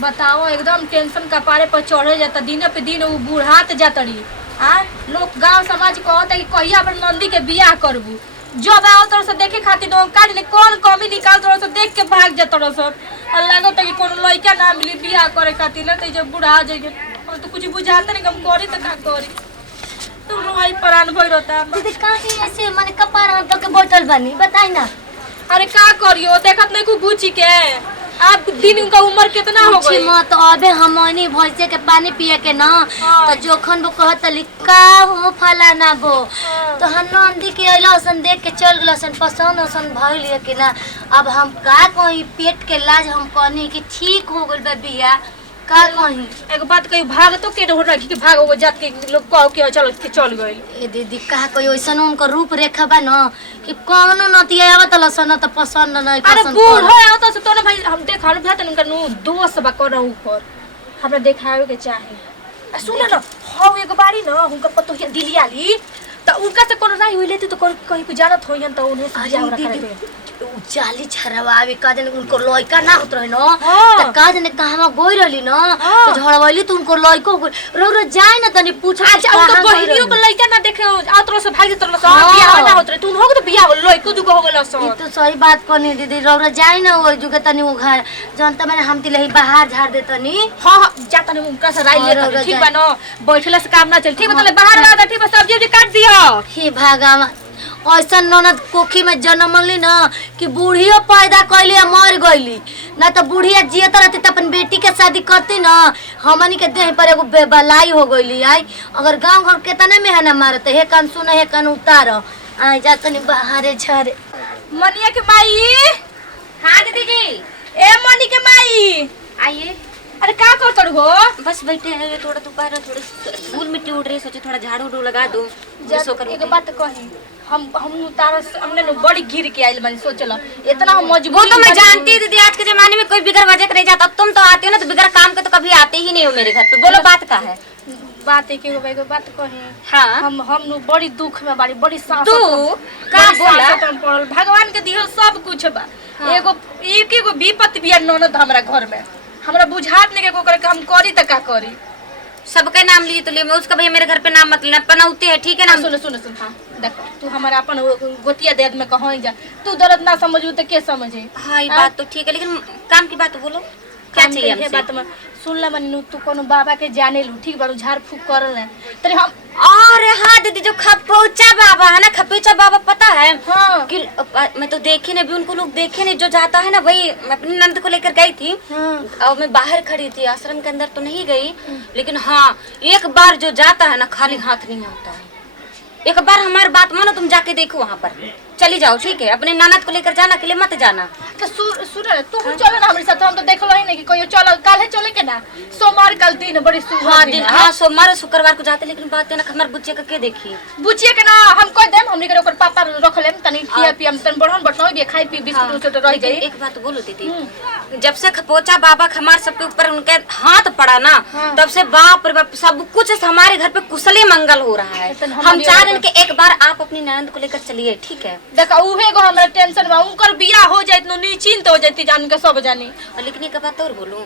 बताओ एकदम टेंशन कपारे पर चढ़े जाता, दिन पे दिन वो बुढ़ात जातड़ी। लोग गांव समाज कहता कि कहिया अपन नंदी के बियाह करबू, जब आओ तरह से देखे खातिर काज ने कौन कमी निकाल तरह से देख के भाग जा तरह से। और लागत कि कोनो लड़का ना मिली बियाह करे खातिर ना, तो जब बुढ़ा जाइए तो कुछ बुझाता नहीं, हम करी तो का करी। तुम रोई परान भई रहता दीदी काहे ऐसे माने कपार हम तक बैठल बनी, बताई ना। अरे का करियो, देखत नहीं को बुची के आप दिन उनका उम्र कितना हो गई। मत अबे हमनी भैंसे के पानी पिए के ना तो जोखन वो कहतली का हो फलाना गो तो हम नंदी के अइलसन देख के चल गलसन पसंद असन भइल के ना। अब हम का कही पेट के लाज हम कहनी कि ठीक हो गइल बा बिया का कही। एगो बात कही भाग तो के हो रखी कि भाग वो जात के लोग कह के चल गइल। ए दीदी का कोई ओइसन उनको रूप रेखा बा न कि कोनो नती आवत लसन त पसंद नहीं पसंद। अरे बूढ़ हो आवत से तो ना भाई हम देख हम भेत उनका नु दोस्त बा कर ऊपर हमरा देखावे के चाहे। सुन न हो एगो बारी न उनका पतो के दिलियाली त उनका से कोनो नहीं होइले तो कहीं को जानत होयन त उन्हें से बियाह करे जाली छरवावे का जने उनको लइका ना होत रहे न त का जने कहवा गोई रहली न तो झड़वली तो उनको लइको रो जाए न तनी पूछ। अच्छा उनको बहिनियो को लइका ना देखे आतरो से भाग जतरो से बियाह ना होत रहे तू हो तो बियाह लइको दुगो हो गेल सो। तो सही बात कोनी दीदी रो जाए न ओ जुगे तनी ओ घर जनता मैंने हम तिलही बाहर झाड़ दे तनी। हां जा तनी उनका से राई ले ठीक बा न बैठले से काम ना चल ठीक बा तले बाहर ला ठीक बा सब्जी काट दियो। हे भगवान ऐसा ननद कोखी में जन्मली ना कि बूढ़ियो पैदा कैली मर गईली ना तो बुढ़िया जियत रहती तो अपन बेटी के शादी करती ना हमनी के देह पर एगो बेबलाई हो गईली। आई अगर गांव घर केतने में है ना मारते हे कान सुन हे कान उतार आई जा तनी बाहरे झरे। मनिया के माई। हाँ दीदी जी। ए मनी के माई आइए। अरे का करत हो? बस बैठे हैं थोड़ा दोपहर थोड़ी धूल मिट्टी उड़ रही सोचे थोड़ा झाड़ू उड़ू लगा दूं। एक बात कही हम तारा हमने न बड़ी गिर के आइल बनी सोचला इतना हम मजबूर। वो तो मैं जानती हूँ दीदी आज के जमाने में कोई बिगर वजह नहीं जाता। तुम तो आती हो ना तो बिगर काम के तो कभी आते ही नहीं हो मेरे घर पे। बोलो बात का है। बात एक एगो बात कही। हाँ हम बड़ी दुख में बाड़ी बड़ी सांस तू का बोला पड़ल भगवान के दियो सब कुछ बा। एगो एगो विपत्ति बिया ननद हमरा घर में हमरा बुझात नहीं के ओकर हम करी त का करी। सबके नाम लिए तो लिए मैं उसका भैया मेरे घर पे नाम मत लेना पनौती है ठीक है ना। सुन हाँ देख तू हमारा अपन गोतिया देद में कहीं जा तू दर्द ना समझू तो के समझे। हाँ ये बात तो ठीक है लेकिन काम की बात बोलो क्या चाहिए हमसे। बात में सुन ला मनु तू कोनो बाबा के जाने लू ठीक बारू झाड़ फूक करल है तरे हम। अरे हाँ दीदी जो खपोचा बाबा है ना खपेचा बाबा पता है। हाँ। कि मैं तो देखे नहीं अभी उनको लोग देखे नहीं जो जाता है ना वही मैं अपनी नंद को लेकर गई थी। हाँ। और मैं बाहर खड़ी थी आश्रम के अंदर तो नहीं गई लेकिन हाँ एक बार जो जाता है ना खाली हाथ नहीं आता है। एक बार हमारी बात मानो तुम जाके देखो वहाँ पर चली जाओ ठीक है। अपने ननद को लेकर जाना के लिए मत जाना। तो सुन तू चलो ना हमारे साथ हम तो देखलो ही नहीं कि कोई चलो काल है चले के ना सोमवार कल दिन बड़ी हाँ दिन हाँ सोमवार शुक्रवार को जाते लेकिन बात है ना हमारे बुच्चे का के देखी बुच्चे के ना हम कोई देम हमनी के ओकर पापा रख लेम तनी खिया पियम तन बढ़न बटनो भी खाई पी बिस्कुट उसे तो रह गई। एक बात बोलो दीदी जब से खपोचा बाबा हमारे सबके ऊपर उनके हाथ पड़ा ना तब से बाप रे बाप सब कुछ हमारे घर पे कुशल मंगल हो रहा है। हम चाह रहे कि एक बार आप अपनी ननद को लेकर चलिए ठीक है। देखा उहे को हमरा टेंशन बा उनकर बियाह हो जाइत नो निश्चिंत हो जाती जान के सब जानी। लेकिन एक बात और बोलूं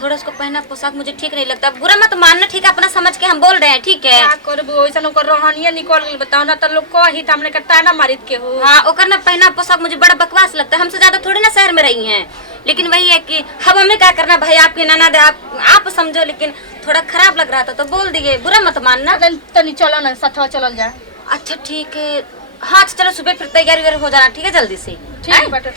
थोड़ा उसको पहना पोशाक मुझे ठीक नहीं लगता बुरा मत मानना ठीक है अपना समझ के हम बोल रहे हैं ठीक है। क्या करबो ओइसन ओकर रोहनिया निकल गेल बताओ ना त लोग कही त हमने कटा ना मारित के हो। हां ओकर ना पहना पोशाक मुझे बड़ा बकवास लगता है। हमसे ज्यादा थोड़ी ना शहर में रही हैं लेकिन वही है कि हम हमें क्या करना भाई आपकी ननद आप समझो लेकिन थोड़ा खराब लग रहा था तो बोल दिए बुरा मत मानना। तनी चलो ना साथ चलल जाए। अच्छा ठीक है हाँ चलो सुबह फिर तैयारी हो जाना ठीक है जल्दी से। ठीक है बेटा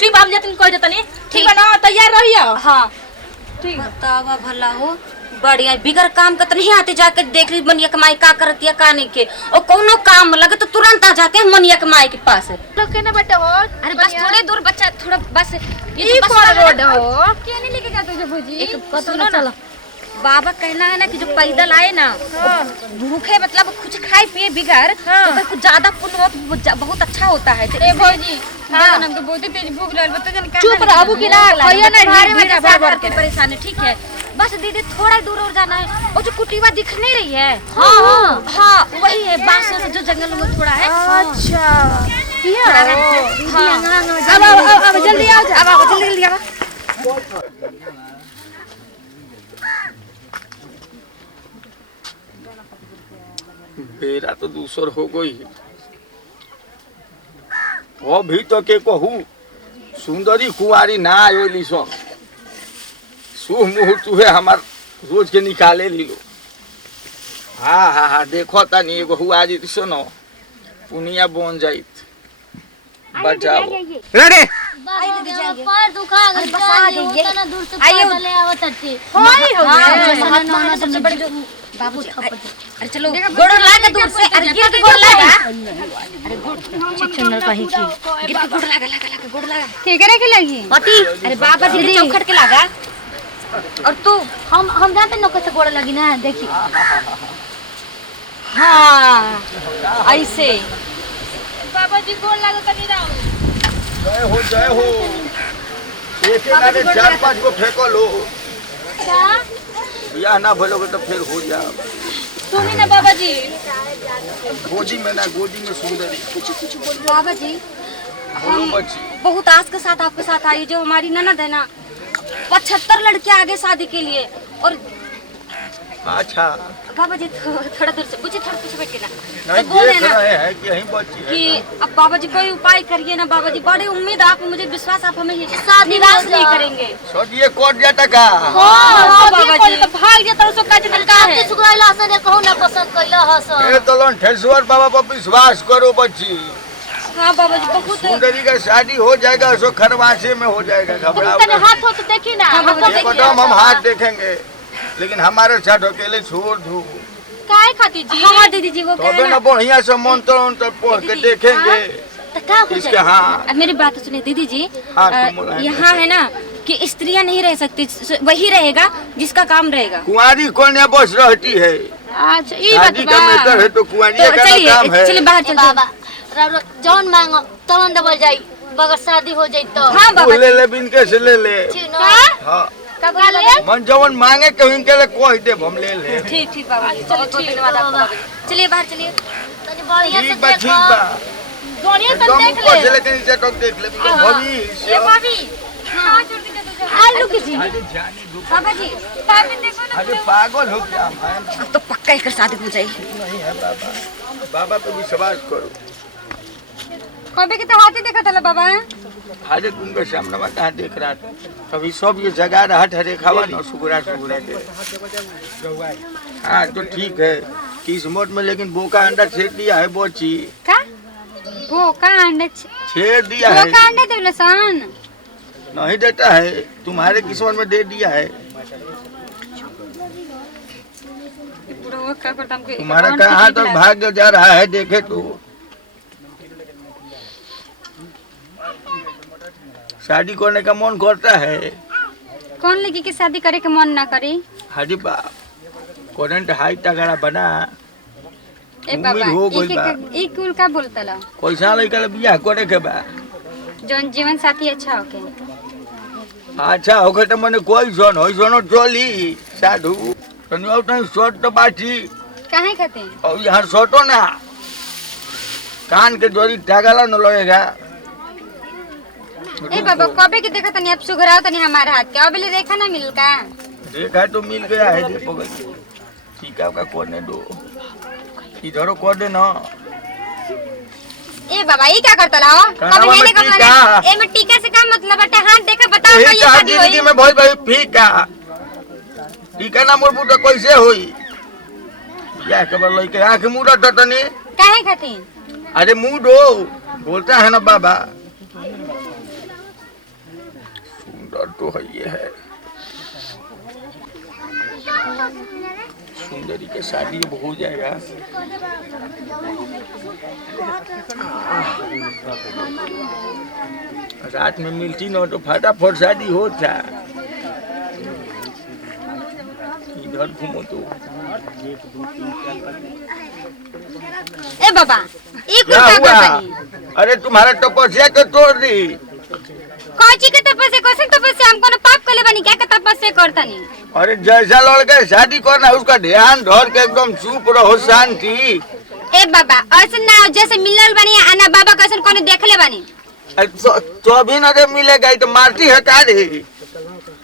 ठीक हम जतन कह देतनी ठीक है ना तैयार रहियो। हाँ ठीक बतावा भला हो बढ़िया बिगर काम का तो नहीं आते जाके देख ली मनिया कमाई का करती है का नहीं के और कोनो काम लगे तो तुरंत आ जाते हैं मनिया कमाई के पास। लोग केने बेटा हो अरे बस थोड़े दूर बच्चा थोड़ा बस ये तो बस रोड हो केने लेके जाते हो भौजी। एक सुनो ना बाबा कहना है ना कि जो पैदल आए ना भूखे मतलब कुछ खाए पिए बिगर तो कुछ ज्यादा पुण्य बहुत अच्छा होता है। ए भौजी हाँ हम तो बहुत तेज भूख लगल बता जन चुप रहबू कि ना कहियो ना ढेर भर के परेशानी ठीक है। बस दीदी थोड़ा दूर और जाना है और जो कुटीवा दिख नहीं रही है हाँ हाँ वही है बांसों से जो जंगल में थोड़ा है। अच्छा अब जल्दी आओ जल्दी आओ। बेरा तो दूसर हो गई। अभी तो के कहू सुंदरी कुंवारी ना आयोली सो शुभ मुहूर्त हुए हमार रोज के निकाले लीलो। हाँ हाँ हाँ देखो तनी एगो हुआ जी सुनो पुनिया बन जाइत बचाओ रेडी पैर दुखा गई उतना दूर से पैदल ले आवत हटे होई हो महात्मा सबसे बड़ी बाबू अरे चलो गोड़ लागा दूर से, अरे गिर के गोड़ लागा, अरे गोड़ चिचुनर कहीं की गिर के गोड़ लागा लागा गोड़ लागा के करे के लगी पति, अरे बाबा जी के चौखट के लागा। और तू हम जानते न कैसे गोड़ लगी ना देखी। हाँ ऐसे बाबा जी गोड़ लागो तनी राव। जय हो एक एक चार पांच को फेंको लो क्या या ना भलोगे तो फिर हो जा। सुनी ना बाबा जी, गोदी में ना गोदी में सुंदरी बाबा जी बोलो बच्ची। बहुत आस के साथ आपके साथ आई, जो हमारी ननद है ना 75 लड़के आगे शादी के लिए। और अच्छा बाबा जी थोड़ा दूर से मुझे थोड़ा पीछे बैठ के ना नहीं तो बोल देख रहे ना रहे हैं कि यहीं बच्ची है। कि अब बाबा जी कोई उपाय करिए ना। बाबा जी बड़ी उम्मीद आप, मुझे विश्वास आप हमें शादी निराश हो नहीं जा। करेंगे। छोड़िए कोट जाता का हाँ बाबा जी तो भाग जा तरसो का जन का है। काफी सुगराइला से कहू ना पसंद कइला हस। ए तो लोन ठेसवर बाबा पर विश्वास करो बच्ची। हाँ बाबा जी बहुत सुंदरी का शादी हो जाएगा सो खरवासे में हो जाएगा। घबराओ तने हाथ हो तो देखी ना हाँ, बाबा जी, एकदम हम हाथ देखेंगे लेकिन हमारे साथ अकेले छोड़ दो काहे खाती जी। हाँ दीदी जी वो तबे कहे ना ना। बढ़िया से मंत्र उन्त्र पढ़ के देखेंगे तो क्या हो इसके। जाएगा? हाँ अब मेरी बात सुनिए दीदी जी, हाँ, तुम बोला है। यहाँ है ना कि स्त्रियाँ नहीं रह सकती, वही रहेगा जिसका काम रहेगा। कुंवारी कन्या बस रहती है। अच्छा ई बात शादी का मैटर है तो कुंवारी तो का ना काम है। चलिए बाहर चलते हैं। बाबा जौन मांगो तवन देवल जाई बगर शादी हो जाई तो। हाँ तू बाबा ले जी ले बिनके से ले ले। ठीक हाँ कब ले? मन जवन मांगे कहीं के लिए कह दे हम ले ले। ठीक ठीक बाबा जी, बहुत बहुत धन्यवाद आपका बाबा जी। चलिए बाहर चलिए। तनी बढ़िया से ठीक बा ठीक देखो। बा दुनिया से एकदम देख ऊपर से ले। लेके नीचे तक देख ले भविष्य। भाभी हां छोड़ के दे दो। आलू की जी अरे जानी दो बाबा जी भाभी देखो ना। अरे पागल हो क्या मैं अब तो पक्का एक शादी हो जाएगी। नहीं है बाबा। बाबा पे विश्वास करो। कभी के तो हाथ ही देखा था बाबा। हाजे तुम के सामने में कहाँ देख रहा था। कभी सब ये जगह रहा ठहरे खावा ना सुगुरा सुगुरा के। हाँ तो ठीक है किस्मत में लेकिन बोका अंडा छेड़ दिया है बच्ची। का वो का अंडे छेड़ दिया वो है का अंडे देले सन। नहीं देता है तुम्हारे किस्मत में दे दिया है। पूरा वो का करता हमके। तुम्हारा कहाँ तक भाग्य जा रहा है देखे तो। शादी करने का मन करता है। कौन लड़की की शादी करे के मन ना करी। हाजी बाप करंट हाई तगड़ा बना ए उम्मीद बाबा हो गइल बा। एक कुल का बोलता ला कैसा लड़का ला बियाह करे के बा। जौन जीवन साथी अच्छा होके। अच्छा होके तो मने कोई सन होई सनो चली साधु तनी और तनी शॉट तो बाटी काहे खाते और यहाँ शॉटो ना कान के जोड़ी टागला न लगेगा। ए बाबा कबे के देखा तनी अब सुघराओ तनी हमारे हाथ के अबले देखा ना मिल का। देखा तो मिल गया है देखो ठीक है आपका कोने दो इधरो कर दे ना। ए बाबा ये क्या करता ला हो कहना कब में लेने का टीका। मन ए में टीका से का मतलब बटे हाथ देखा बताओ यही का ये कहा शादी जिंदगी होई। में बहुत भाई फीका टीका ना मोर तो कैसे होई या खबर लइके आंख मुड़ा तो तनी काहे खातिर अरे मुंह दो बोलता है ना बाबा। सुंदर तो है ये है सुंदरी के शादी अब हो जाएगा। रात में मिलती ना तो फटाफट शादी होता। इधर घूमो तो ए बाबा ये कुल क्या का हुआ? करता अरे तुम्हारा तपस्या तो तोड़ दी। कौची के तपस्या कैसे तपस्या हम कोनो पाप कले बनी क्या के तपस्या करता नहीं। अरे जैसा लड़का शादी करना है उसका ध्यान धर के एकदम चुप रहो शांति। ए बाबा ऐसे ना जैसे मिलल बनी आना बाबा कैसे कोनो देखले बनी। तो अभी ना रे मिलेगा तो मारती है का रे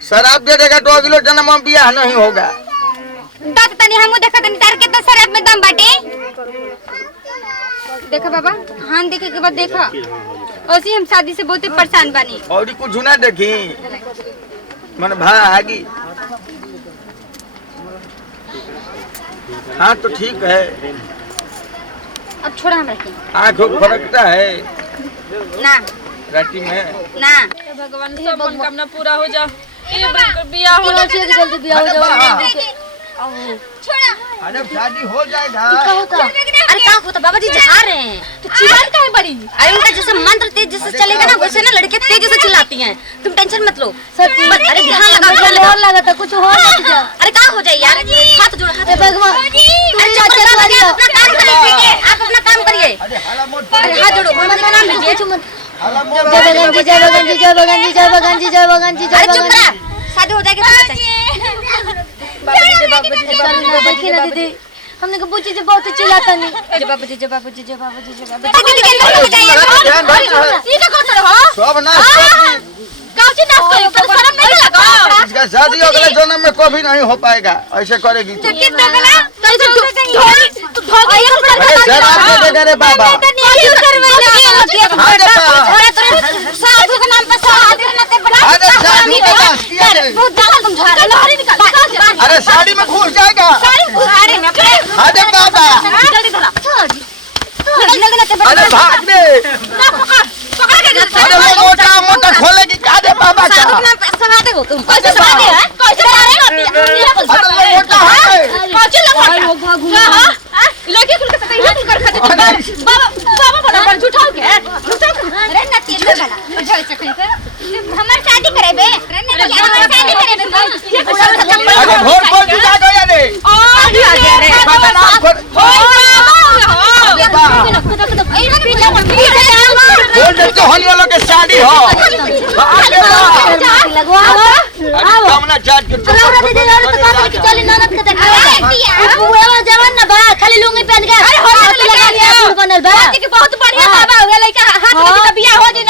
शराब दे देगा तो अगले जन्म में ब्याह नहीं होगा। दत तनी हमू देखत तनी तार कितना शराब में दम बाटे। देखा बाबा हां देखे के बाद देखा ओसी हम शादी से बहुत परेशान बानी। और कुछ ना देखी मन भागी। हाँ तो ठीक है। अब छोड़ा हम रखें आँखों फरकता है ना राती में ना। भगवान सब मनोकामना पूरा हो जाओ। ये बियाह हो जाए जल्दी बियाह हो जाओ। छोड़ा अरे शादी हो जाएगा। क्या होता? अरे क्या होता बाबा जी जा रहे हैं तो चिल्लान का है बड़ी। अरे उनका जैसे मंत्र तेज जैसे चलेगा ना वैसे ना लड़के तेज से चिल्लाती हैं। तुम टेंशन मत लो। अरे ध्यान लगाओ ध्यान लगाओ। लगा था कुछ हो मत जा। अरे क्या हो जाए यार हाथ जोड़ो हाथ हे भगवान अरे चुप रहो बाबा जी, अपना काम करिए आप अपना काम करिए। अरे हाला मत अरे हाथ जोड़ो भगवान का नाम लीजिए। हाला मत जय भगवान जी जय भगवान जी जय भगवान जी जय भगवान जी जय भगवान जी जय अरे चुप भगवान रह शादी हो जाएगी तो जी। देखिए ना दीदी हमने को पूछी जी बहुत चिल्लाता नहीं। जय बाबू जी जय बाबू जी जय बाबू जी जय बाबू जी। ध्यान रख। ये क्या करते हो? सब नाश कर दी। काची नाच करी तो शर्म नहीं लगा? इसका शादी अगले जन्म में कभी नहीं हो पाएगा ऐसे करेगी तो। किस दगला? कैसे धोनी तू धोनी अरे शराब दे देगा रे बाबा। हाँ दे साधु के नाम पे साधु ना ते बना अरे शादी का बात किया रे। बहुत दाल तुम झा रहे निकाल अरे साड़ी में घुस जाएगा। सारे में अपने हाँ दे बाबा। जल्दी धरा जल्दी ना ते अरे भाग दे। पकड़ के अरे वो मोटा मोटा खोलेगी क्या दे बाबा का। साधु के नाम पे सभा दे हो तुम कैसे सभा दे है कैसे अरे वो मोटा है। कैसे लगा लड़के खुल के पता ही कर खाते बाबा बाबा बड़ा बड़ झूठाओ के अरे नती वाला हमार शादी करेबे। अरे हमार शादी करेबे। अरे भोर भोर की जा गया रे। आ गया रे बाबा नाम कर। बोल दे तो होने वालों के शादी हो। कामना चाट के चली ननद के देखा बुआ जवान ना बा खाली लुंगी पहन के अरे हो लगा लिया बनल बा बहुत बढ़िया बाबा हो लइका हाथ में बियाह हो दिन